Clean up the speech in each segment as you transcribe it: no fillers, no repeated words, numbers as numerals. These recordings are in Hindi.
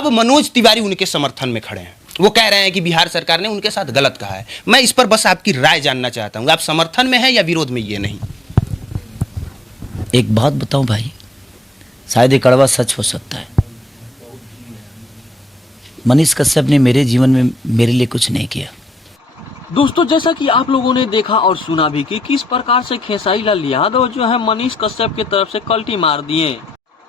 अब मनोज तिवारी उनके समर्थन में खड़े हैं। वो कह रहे हैं कि बिहार सरकार ने उनके साथ गलत कहा है। मैं इस पर बस आपकी राय जानना चाहता हूं, आप समर्थन में हैं या विरोध में? ये नहीं, एक बात बताऊं भाई, शायद ये कड़वा सच हो सकता है। मनीष कश्यप ने मेरे जीवन में मेरे लिए कुछ नहीं किया। दोस्तों, जैसा कि आप लोगों ने देखा और सुना भी कि किस प्रकार से खेसारी लाल यादव जो है मनीष कश्यप की तरफ से कल्टी मार दिए।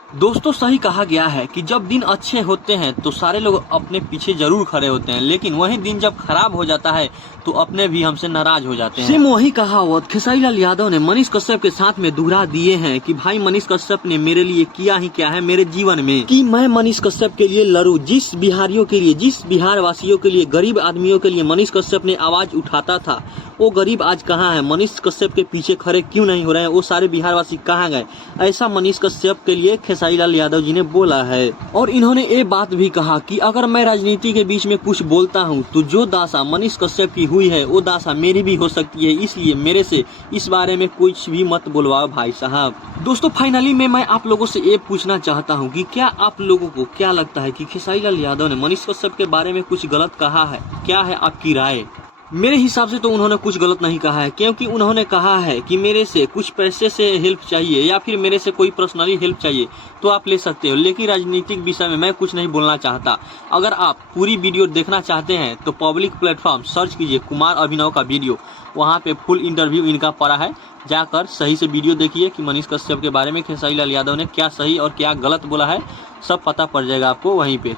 दोस्तों, सही कहा गया है कि जब दिन अच्छे होते हैं तो सारे लोग अपने पीछे जरूर खड़े होते हैं, लेकिन वही दिन जब खराब हो जाता है तो अपने भी हमसे नाराज हो जाते हैं। सेम वही कहावत खेसारी लाल यादव ने मनीष कश्यप के साथ में दोहरा दिए हैं कि भाई मनीष कश्यप ने मेरे लिए किया ही क्या है मेरे जीवन में, कि मैं मनीष कश्यप के लिए लड़ूं। जिस बिहारियों के लिए, जिस बिहार वासियों के लिए, गरीब आदमियों के लिए मनीष कश्यप ने आवाज उठाता था, वो गरीब आज कहाँ है? मनीष कश्यप के पीछे खड़े क्यों नहीं हो रहे हैं? वो सारे बिहार वासी कहाँ गए? ऐसा मनीष कश्यप के लिए खेसारी लाल यादव जी ने बोला है। और इन्होंने ये बात भी कहा कि अगर मैं राजनीति के बीच में कुछ बोलता हूँ तो जो दासा मनीष कश्यप की हुई है वो दासा मेरी भी हो सकती है, इसलिए मेरे से इस बारे में कुछ भी मत बोलवाओ भाई साहब। दोस्तों, फाइनली में मैं आप लोगों से ये पूछना चाहता हूँ कि क्या आप लोगों को क्या लगता है कि खेसारी लाल यादव ने मनीष कश्यप के बारे में कुछ गलत कहा है? क्या है आपकी राय? मेरे हिसाब से तो उन्होंने कुछ गलत नहीं कहा है, क्योंकि उन्होंने कहा है कि मेरे से कुछ पैसे से हेल्प चाहिए या फिर मेरे से कोई पर्सनली हेल्प चाहिए तो आप ले सकते हो, लेकिन राजनीतिक विषय में मैं कुछ नहीं बोलना चाहता। अगर आप पूरी वीडियो देखना चाहते हैं तो पब्लिक प्लेटफॉर्म सर्च कीजिए कुमार अभिनव का वीडियो, वहाँ पे फुल इंटरव्यू इनका पड़ा है, जाकर सही से वीडियो देखिए कि मनीष कश्यप के बारे में खेसारी लाल यादव ने क्या सही और क्या गलत बोला है, सब पता पड़ जाएगा आपको वहीं पे।